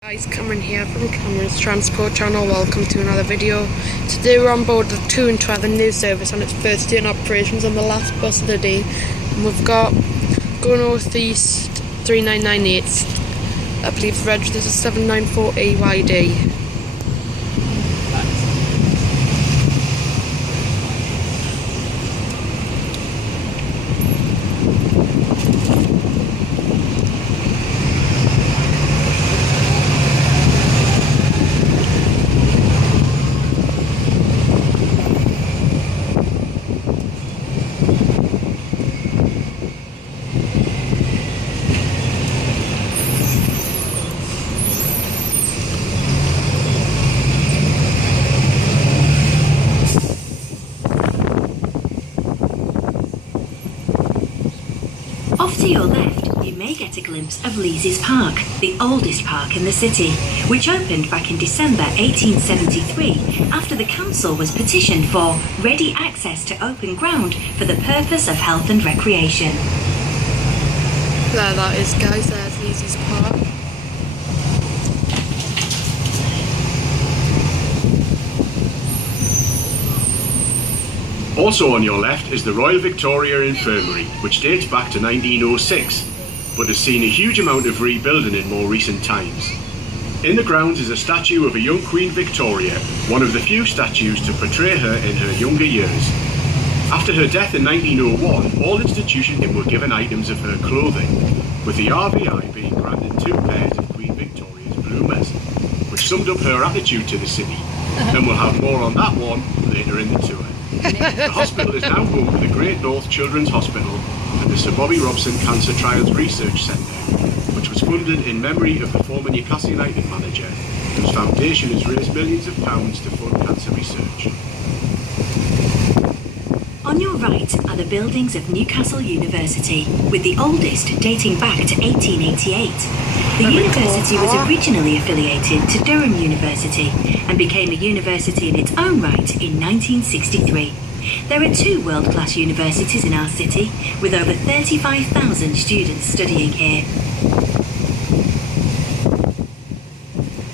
Guys, Cameron here from Cameron's Transport Channel. Welcome to another video. Today we're on board the Toon to have a new service on its first day in operations on the last bus of the day. And we've got Go North East-3998. I believe the reg this is 794 EYD. Off to your left, you may get a glimpse of Leazes Park, the oldest park in the city, which opened back in December 1873 after the council was petitioned for ready access to open ground for the purpose of health and recreation. There that is, guys, there's Leazes Park. Also on your left is the Royal Victoria Infirmary, which dates back to 1906, but has seen a huge amount of rebuilding in more recent times. In the grounds is a statue of a young Queen Victoria, one of the few statues to portray her in her younger years. After her death in 1901, all institutions were given items of her clothing, with the RVI being granted 2 pairs of Queen Victoria's bloomers, which summed up her attitude to the city, and we'll have more on that one later in the tour. The hospital is now home to the Great North Children's Hospital and the Sir Bobby Robson Cancer Trials Research Centre, which was funded in memory of the former Newcastle United manager, whose foundation has raised millions of pounds to fund cancer research. On your right are the buildings of Newcastle University, with the oldest dating back to 1888. The university was originally affiliated to Durham University and became a university in its own right in 1963. There are 2 world-class universities in our city, with over 35,000 students studying here.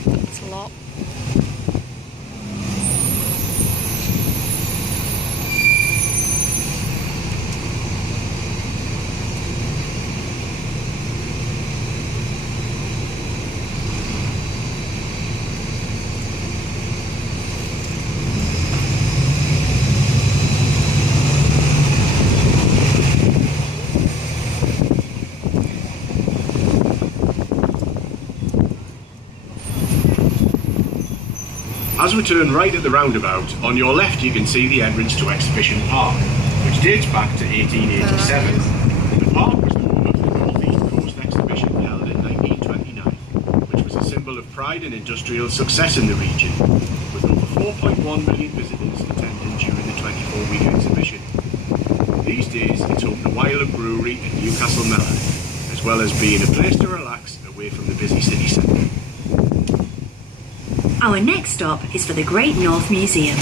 That's a lot. As we turn right at the roundabout, on your left you can see the entrance to Exhibition Park, which dates back to 1887. The park was the home of the North East Exhibition held in 1929, which was a symbol of pride and industrial success in the region, with over 4.1 million visitors attending during the 24-week exhibition. These days it's home to Wylam Brewery and Newcastle Melon, as well as being a place to relax away from the busy city centre. Our next stop is for the Great North Museum.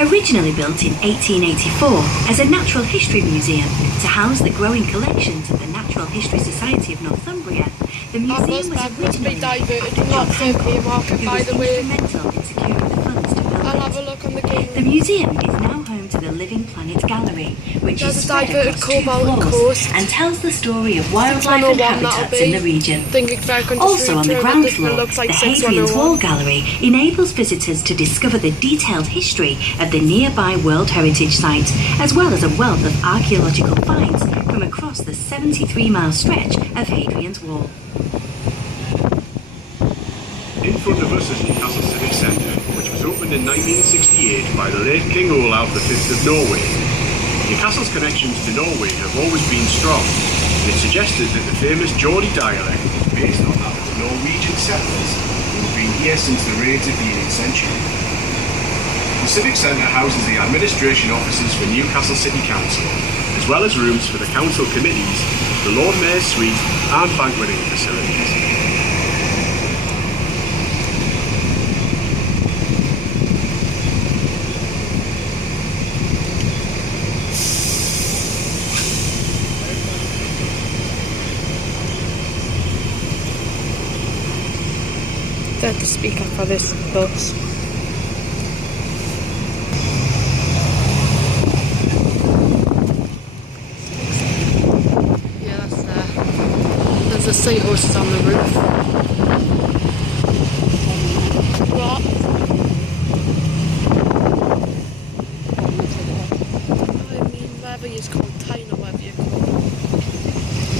Originally built in 1884 as a natural history museum to house the growing collections of the Natural History Society of Northumbria, the museum was originally diverted and not for Haymarket, by the way. instrumental in securing the funds to build I'll have a look on the game. The museum is now home to the Living Planet Gallery, which There's is a spread diverted across 2 cobalt floors coast. and tells the story of wildlife and 601 that'll habitats be. in the region. Think it's very Also on the ground this floor, looks like the Hadrian's 601. Wall Gallery enables visitors to discover the detailed history of the nearby World Heritage Site, as well as a wealth of archaeological finds from across the 73-mile stretch of Hadrian's Wall. In front of us is Newcastle Civic Centre, which was opened in 1968 by the late King Olav V of Norway. Newcastle's connections to Norway have always been strong, and it suggested that the famous Geordie dialect is based on that of the Norwegian settlers who have been here since the raids of the 8th century. The Civic Centre houses the administration offices for Newcastle City Council, as well as rooms for the council committees, the Lord Mayor's Suite and banqueting facilities. That's the speaker for this bus. Yeah, that's there. There's the seahorses on the roof. What? I mean, whatever you call town or whatever you call it.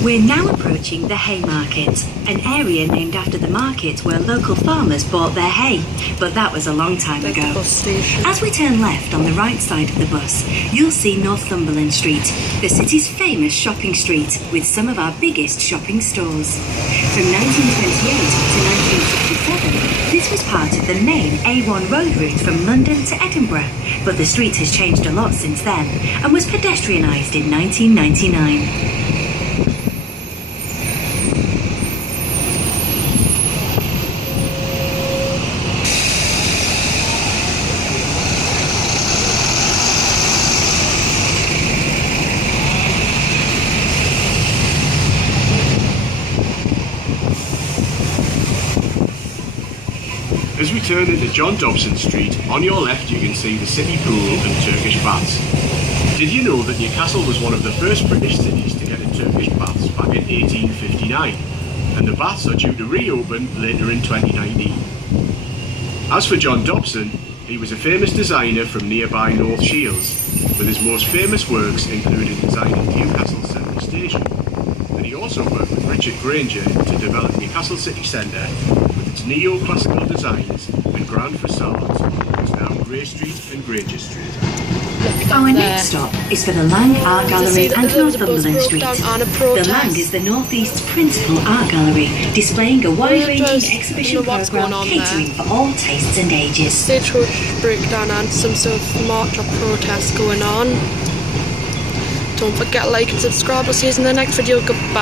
We're now approaching the Haymarket, an area named after the market where local farmers bought their hay, but that was a long time There's ago. the bus station. As we turn left on the right side of the bus, you'll see Northumberland Street, the city's famous shopping street, with some of our biggest shopping stores. From 1928 to 1967, this was part of the main A1 road route from London to Edinburgh, but the street has changed a lot since then and was pedestrianised in 1999. As we turn into John Dobson Street, on your left you can see the city pool and Turkish baths. Did you know that Newcastle was one of the first British cities to get a Turkish baths back in 1859? And the baths are due to reopen later in 2019. As for John Dobson, he was a famous designer from nearby North Shields, with his most famous works including designing Newcastle Central Station. And he also worked with Richard Granger to develop Newcastle City Centre with its neo-classical designs and grand facades, which is now Grey Street and Granger Street. Our next stop is for the Lang Art Gallery and Northumberland Street. The Lang is the North East's principal art gallery, displaying a wide-ranging exhibition programme catering for all tastes and ages. Stagecoach breakdown and some sort of march or protest going on. Don't forget to like and subscribe. We'll see you in the next video. Goodbye.